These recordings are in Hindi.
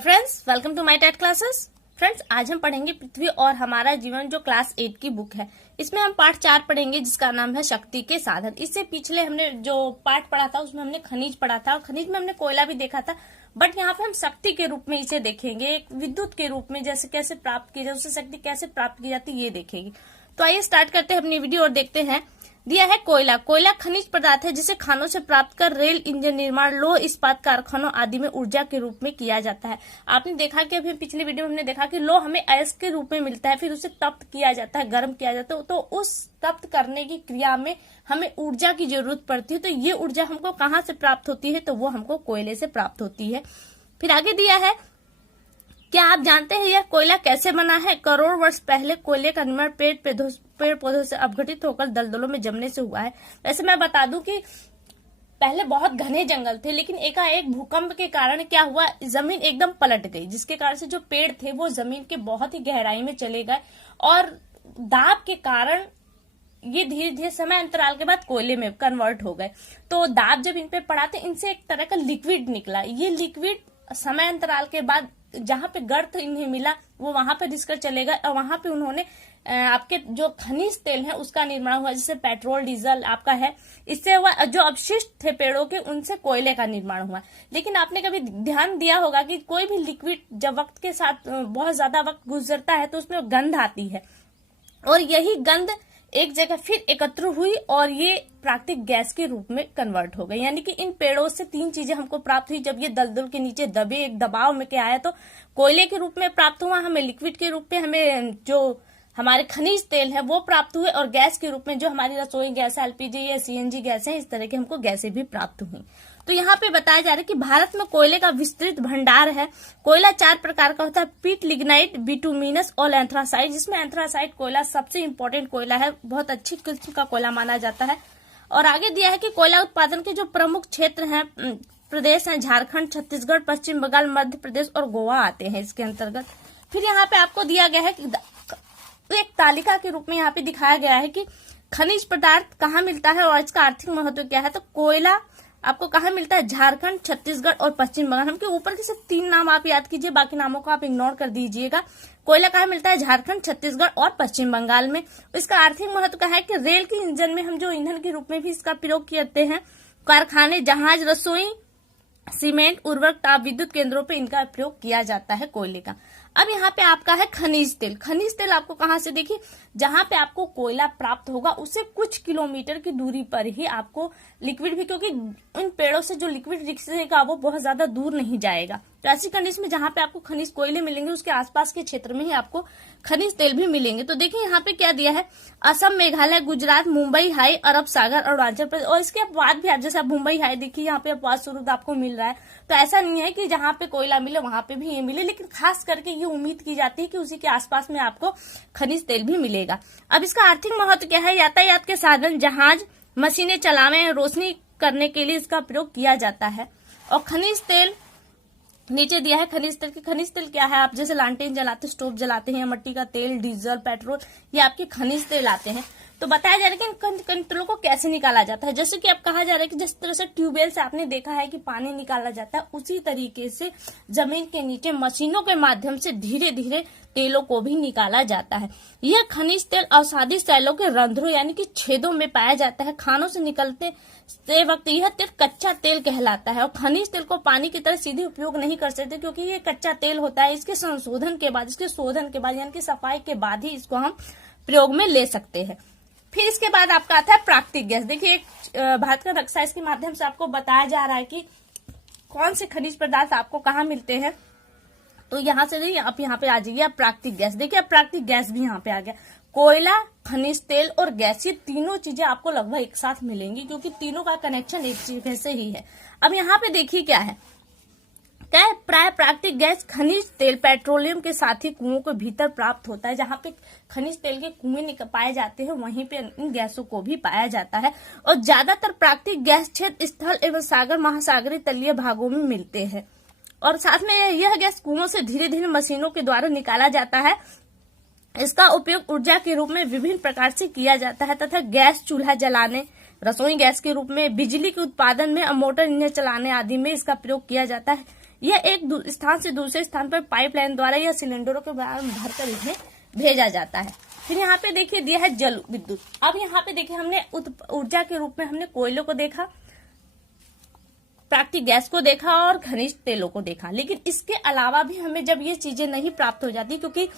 Friends, welcome to my TET classes. Friends, आज हम पढ़ेंगे पृथ्वी और हमारा जीवन, जो क्लास 8 की बुक है। इसमें हम पार्ट 4 पढ़ेंगे, जिसका नाम है शक्ति के साधन। इससे पिछले हमने जो पार्ट पढ़ा था उसमें हमने खनिज पढ़ा था और खनिज में हमने कोयला भी देखा था, बट यहाँ पे हम शक्ति के रूप में इसे देखेंगे, एक विद्युत के रूप में, जैसे कैसे प्राप्त की जाती है, उससे शक्ति कैसे प्राप्त की जाती है, ये देखेंगे। तो आइए स्टार्ट करते हैं अपनी वीडियो और देखते हैं। दिया है कोयला। कोयला खनिज पदार्थ है जिसे खानों से प्राप्त कर रेल इंजन निर्माण, लोह इस्पात कारखानों आदि में ऊर्जा के रूप में किया जाता है। आपने देखा कि अभी पिछली वीडियो में हमने देखा कि लोह हमें अयस्क के रूप में मिलता है, फिर उसे तप्त किया जाता है, गर्म किया जाता है, तो उस तप्त करने की क्रिया में हमें ऊर्जा की जरूरत पड़ती है। तो ये ऊर्जा हमको कहाँ से प्राप्त होती है? तो वो हमको कोयले से प्राप्त होती है। फिर आगे दिया है, क्या आप जानते हैं यह कोयला कैसे बना है? करोड़ वर्ष पहले कोयले का निर्माण पेड़ पौधों से अपघटित होकर दलदलों में जमने से हुआ है। वैसे मैं बता दूं कि पहले बहुत घने जंगल थे, लेकिन एकाएक भूकंप के कारण क्या हुआ, जमीन एकदम पलट गई, जिसके कारण से जो पेड़ थे वो जमीन के बहुत ही गहराई में चले गए और दाब के कारण ये धीरे धीरे समय अंतराल के बाद कोयले में कन्वर्ट हो गए। तो दाब जब इन पे पड़ा तो इनसे एक तरह का लिक्विड निकला। ये लिक्विड समय अंतराल के बाद जहां पे गर्त इन्हें मिला, वो वहां पे रिसकर चले गए और वहां पे उन्होंने आपके जो खनिज तेल है उसका निर्माण हुआ, जैसे पेट्रोल डीजल आपका है। इससे हुआ जो अवशिष्ट थे पेड़ों के, उनसे कोयले का निर्माण हुआ। लेकिन आपने कभी ध्यान दिया होगा कि कोई भी लिक्विड जब वक्त के साथ बहुत ज्यादा वक्त गुजरता है तो उसमें गंध आती है, और यही गंध एक जगह फिर एकत्र हुई और ये प्राकृतिक गैस के रूप में कन्वर्ट हो गई। यानी कि इन पेड़ों से तीन चीजें हमको प्राप्त हुई। जब ये दलदल के नीचे दबे, एक दबाव में क्या आया, तो कोयले के रूप में प्राप्त हुआ हमें, लिक्विड के रूप में हमें जो हमारे खनिज तेल है वो प्राप्त हुए, और गैस के रूप में जो हमारी रसोई गैस, एलपीजी या सीएनजी गैस है, इस तरह की हमको गैसें भी प्राप्त हुई। तो यहाँ पे बताया जा रहा है कि भारत में कोयले का विस्तृत भंडार है। कोयला 4 प्रकार का होता है, पीट लिग्नाइट, बिटुमिनस और एंथ्रासाइट, जिसमें एंथ्रासाइट कोयला सबसे इंपॉर्टेंट कोयला है, बहुत अच्छी किस्म का कोयला माना जाता है। और आगे दिया है कि कोयला उत्पादन के जो प्रमुख क्षेत्र हैं, प्रदेश हैं, झारखंड, छत्तीसगढ़, पश्चिम बंगाल, मध्य प्रदेश और गोवा आते हैं इसके अंतर्गत। फिर यहाँ पे आपको दिया गया है कि एक तालिका के रूप में यहाँ पे दिखाया गया है कि खनिज पदार्थ कहाँ मिलता है और इसका आर्थिक महत्व क्या है। तो कोयला आपको कहाँ मिलता है? झारखंड, छत्तीसगढ़ और पश्चिम बंगाल। हमके ऊपर के सिर्फ 3 नाम आप याद कीजिए, बाकी नामों को आप इग्नोर कर दीजिएगा। कोयला कहाँ मिलता है? झारखंड, छत्तीसगढ़ और पश्चिम बंगाल में। इसका आर्थिक महत्व क्या है कि रेल के इंजन में हम जो ईंधन के रूप में भी इसका प्रयोग करते हैं, कारखाने, जहाज, रसोई, सीमेंट, उर्वरक, ताप विद्युत केंद्रों पे इनका प्रयोग किया जाता है कोयले का। अब यहाँ पे आपका है खनिज तेल। खनिज तेल आपको कहाँ से, देखिए, जहां पे आपको कोयला प्राप्त होगा उससे कुछ किलोमीटर की दूरी पर ही आपको लिक्विड भी, क्योंकि इन पेड़ों से जो लिक्विड निकलेगा वो बहुत ज्यादा दूर नहीं जाएगा। तो ऐसी कंडीशन में जहां पे आपको खनिज कोयले मिलेंगे उसके आसपास के क्षेत्र में ही आपको खनिज तेल भी मिलेंगे। तो देखिए यहाँ पे क्या दिया है, असम, मेघालय, गुजरात, मुंबई हाई, अरब सागर, अरुणाचल प्रदेश, और इसके बाद भी आप जैसे मुंबई हाई देखिए, यहाँ पे अपवाद स्वरूप आपको मिल रहा है। तो ऐसा नहीं है कि जहां पे कोयला मिले वहां पे भी ये मिले, लेकिन खास करके ये उम्मीद की जाती है कि उसी के आसपास में आपको खनिज तेल भी मिलेगा। अब इसका आर्थिक महत्व क्या है? यातायात के साधन, जहाज, मशीनें चलावे, रोशनी करने के लिए इसका प्रयोग किया जाता है। और खनिज तेल नीचे दिया है, खनिज तेल की। खनिज तेल क्या है? आप जैसे लालटेन जलाते, स्टोव जलाते हैं, मट्टी का तेल, डीजल, पेट्रोल, ये आपके खनिज तेल आते हैं। तो बताया जा रहा है कि इन खनिज तेलों को कैसे निकाला जाता है। जैसे कि अब कहा जा रहा है कि जिस तरह से ट्यूबवेल से आपने देखा है कि पानी निकाला जाता है, उसी तरीके से जमीन के नीचे मशीनों के माध्यम से धीरे धीरे तेलों को भी निकाला जाता है। यह खनिज तेल औषधि सेलों के रंध्रों यानी कि छेदों में पाया जाता है। खानों से निकलते वक्त यह तेल कच्चा तेल कहलाता है, और खनिज तेल को पानी की तरह सीधे उपयोग नहीं कर सकते, क्योंकि ये कच्चा तेल होता है। इसके संशोधन के बाद, इसके शोधन के बाद, यानी कि सफाई के बाद ही इसको हम प्रयोग में ले सकते हैं। फिर इसके बाद आपका आता है प्राकृतिक गैस। देखिए, भारत का नक्शा इसके माध्यम से आपको बताया जा रहा है कि कौन से खनिज पदार्थ आपको कहाँ मिलते हैं। तो यहाँ से आप यहाँ पे आ जाइए, आप प्राकृतिक गैस देखिए, अब प्राकृतिक गैस भी यहाँ पे आ गया। कोयला, खनिज तेल और गैस, ये तीनों चीजें आपको लगभग एक साथ मिलेंगी, क्योंकि तीनों का कनेक्शन एक जगह से ही है। अब यहाँ पे देखिए क्या है, क्या है? प्राय प्राकृतिक गैस खनिज तेल पेट्रोलियम के साथ ही कुओं के भीतर प्राप्त होता है। जहाँ पे खनिज तेल के कुएं पाए जाते हैं वहीं पे इन गैसों को भी पाया जाता है। और ज्यादातर प्राकृतिक गैस क्षेत्र स्थल एवं सागर महासागरीय तलीय भागों में मिलते हैं। और साथ में यह गैस कुओं से धीरे धीरे मशीनों के द्वारा निकाला जाता है। इसका उपयोग ऊर्जा के रूप में विभिन्न प्रकार से किया जाता है तथा गैस चूल्हा जलाने, रसोई गैस के रूप में, बिजली के उत्पादन में और मोटर इंजन चलाने आदि में इसका प्रयोग किया जाता है। यह एक स्थान से दूसरे स्थान पर पाइपलाइन द्वारा या सिलेंडरों के द्वारा भरकर इन्हें भेजा जाता है। फिर यहाँ पे देखिए दिया है जल विद्युत। अब यहाँ पे देखिए हमने ऊर्जा के रूप में हमने कोयलों को देखा, प्राकृतिक गैस को देखा और खनिज तेलों को देखा। लेकिन इसके अलावा भी हमें जब ये चीजें नहीं प्राप्त हो जाती, क्योंकि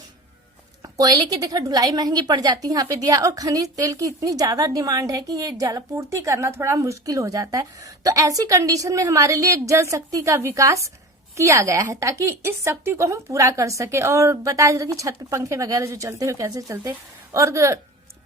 कोयले की देखा ढुलाई महंगी पड़ जाती है यहाँ पे दिया, और खनिज तेल की इतनी ज्यादा डिमांड है कि ये जलापूर्ति करना थोड़ा मुश्किल हो जाता है। तो ऐसी कंडीशन में हमारे लिए एक जल शक्ति का विकास किया गया है ताकि इस शक्ति को हम पूरा कर सके। और बताया जाता है कि छत पे पंखे वगैरह जो चलते हैं कैसे चलते और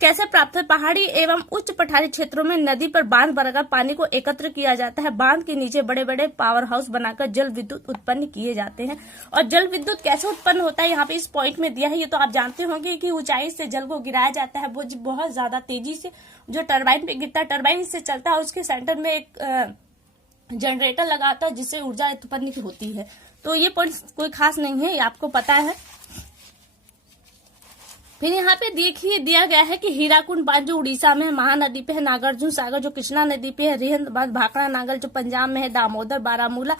कैसे प्राप्त है। पहाड़ी एवं उच्च पठारी क्षेत्रों में नदी पर बांध बनाकर पानी को एकत्र किया जाता है। बांध के नीचे बड़े बड़े पावर हाउस बनाकर जल विद्युत उत्पन्न किए जाते हैं। और जल विद्युत कैसे उत्पन्न होता है यहाँ पे इस पॉइंट में दिया है। ये तो आप जानते होंगे कि ऊंचाई से जल को गिराया जाता है, वो बहुत ज्यादा तेजी से जो टरबाइन पे गिरता है, टरबाइन इससे चलता है, उसके सेंटर में एक जनरेटर लगाता है जिससे ऊर्जा उत्पन्न होती है। तो ये पॉइंट कोई खास नहीं है, ये आपको पता है। फिर यहाँ पे देखिए दिया गया है कि हीराकुंड बांध जो उड़ीसा में है, महानदी पे है, नागार्जुन सागर जो कृष्णा नदी पे है, रिहंद बांध भाखड़ा नागल जो पंजाब में है, दामोदर बारामूला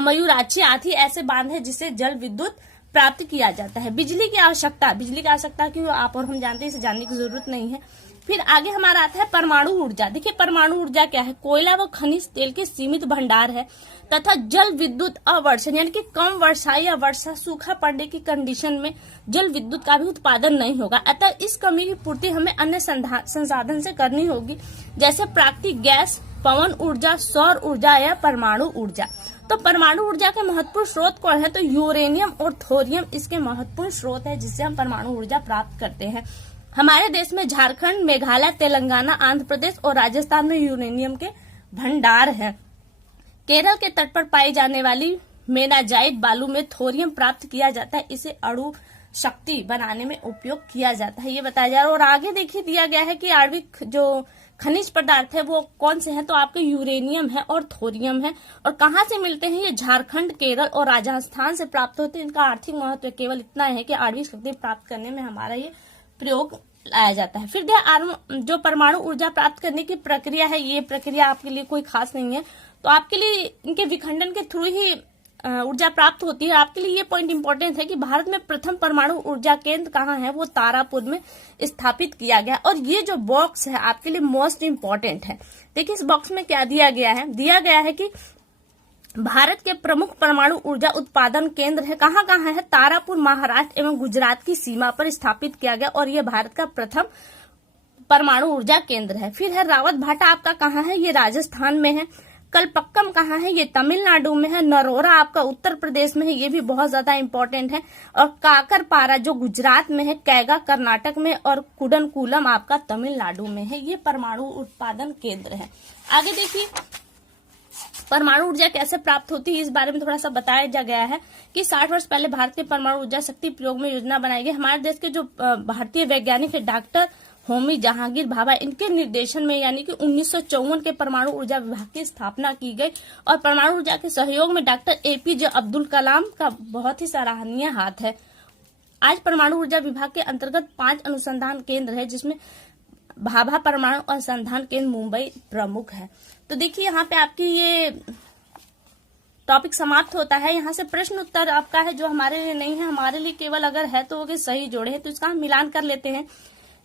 मयूराक्षी आदि ऐसे बांध है जिससे जल विद्युत प्राप्त किया जाता है। बिजली की आवश्यकता की आप और हम जानते हैं, इसे जानने की जरूरत नहीं है। फिर आगे हमारा आता है परमाणु ऊर्जा। देखिए परमाणु ऊर्जा क्या है, कोयला व खनिज तेल के सीमित भंडार है तथा जल विद्युत अवर्षण यानी कि कम वर्षा या वर्षा सूखा पड़ने की कंडीशन में जल विद्युत का भी उत्पादन नहीं होगा। अतः इस कमी की पूर्ति हमें अन्य संसाधन से करनी होगी, जैसे प्राकृतिक गैस, पवन ऊर्जा, सौर ऊर्जा या परमाणु ऊर्जा। तो परमाणु ऊर्जा के महत्वपूर्ण स्रोत कौन है, तो यूरेनियम और थोरियम इसके महत्वपूर्ण स्रोत है जिससे हम परमाणु ऊर्जा प्राप्त करते हैं। हमारे देश में झारखंड, मेघालय, तेलंगाना, आंध्र प्रदेश और राजस्थान में यूरेनियम के भंडार हैं। केरल के तट पर पाई जाने वाली मेनाजाइट बालू में थोरियम प्राप्त किया जाता है, इसे अणु शक्ति बनाने में उपयोग किया जाता है, ये बताया जा रहा है। और आगे देखिए दिया गया है कि आणविक जो खनिज पदार्थ है वो कौन से हैं, तो आपके यूरेनियम है और थोरियम है। और कहाँ से मिलते हैं, ये झारखंड, केरल और राजस्थान से प्राप्त होते हैं। इनका आर्थिक महत्व केवल इतना है कि आणविक शक्ति प्राप्त करने में हमारा ये प्रयोग लाया जाता है। फिर जो परमाणु ऊर्जा प्राप्त करने की प्रक्रिया है, ये प्रक्रिया आपके लिए कोई खास नहीं है, तो आपके लिए इनके विखंडन के थ्रू ही ऊर्जा प्राप्त होती है। आपके लिए ये पॉइंट इंपॉर्टेंट है कि भारत में प्रथम परमाणु ऊर्जा केंद्र कहाँ है, वो तारापुर में स्थापित किया गया। और ये जो बॉक्स है आपके लिए मोस्ट इंपॉर्टेंट है। देखिए इस बॉक्स में क्या दिया गया है कि भारत के प्रमुख परमाणु ऊर्जा उत्पादन केंद्र है, कहाँ कहाँ है, तारापुर महाराष्ट्र एवं गुजरात की सीमा पर स्थापित किया गया और यह भारत का प्रथम परमाणु ऊर्जा केंद्र है। फिर है रावत भाटा आपका कहाँ है, ये राजस्थान में है। कलपक्कम कहाँ है, ये तमिलनाडु में है। नरोरा आपका उत्तर प्रदेश में है, ये भी बहुत ज्यादा इंपॉर्टेंट है। और काकरपारा जो गुजरात में है, कैगा कर्नाटक में और कुडनकुलम आपका तमिलनाडु में है। ये परमाणु उत्पादन केंद्र है। आगे देखिए परमाणु ऊर्जा कैसे प्राप्त होती है, इस बारे में थोड़ा सा बताया गया है कि 60 वर्ष पहले भारत के परमाणु ऊर्जा शक्ति प्रयोग में योजना बनाई गई। हमारे देश के जो भारतीय वैज्ञानिक है डॉक्टर होमी जहांगीर भाभा, इनके निर्देशन में यानी कि 1954 के परमाणु ऊर्जा विभाग की स्थापना की गई। और परमाणु ऊर्जा के सहयोग में डॉक्टर APJ अब्दुल कलाम का बहुत ही सराहनीय हाथ है। आज परमाणु ऊर्जा विभाग के अंतर्गत 5 अनुसंधान केंद्र है, जिसमें भाभा परमाणु अनुसंधान केंद्र मुंबई प्रमुख है। तो देखिए यहाँ पे आपकी ये टॉपिक समाप्त होता है। यहाँ से प्रश्न उत्तर आपका है जो हमारे लिए नहीं है, हमारे लिए केवल अगर है तो अगर सही जोड़े हैं तो इसका हम मिलान कर लेते हैं।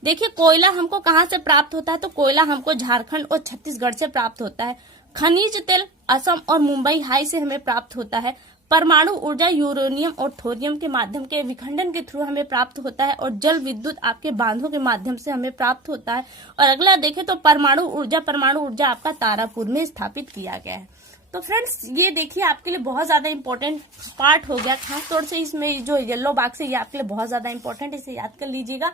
देखिए कोयला हमको कहाँ से प्राप्त होता है, तो कोयला हमको झारखंड और छत्तीसगढ़ से प्राप्त होता है। खनिज तेल असम और मुंबई हाई से हमें प्राप्त होता है। परमाणु ऊर्जा यूरेनियम और थोरियम के माध्यम के विखंडन के थ्रू हमें प्राप्त होता है। और जल विद्युत आपके बांधों के माध्यम से हमें प्राप्त होता है। और अगला देखें तो परमाणु ऊर्जा आपका तारापुर में स्थापित किया गया है। तो फ्रेंड्स ये देखिए आपके लिए बहुत ज्यादा इंपॉर्टेंट पार्ट हो गया, खासतौर से इसमें जो येलो बॉक्स है ये आपके लिए बहुत ज्यादा इंपॉर्टेंट है, इसे याद कर लीजिएगा।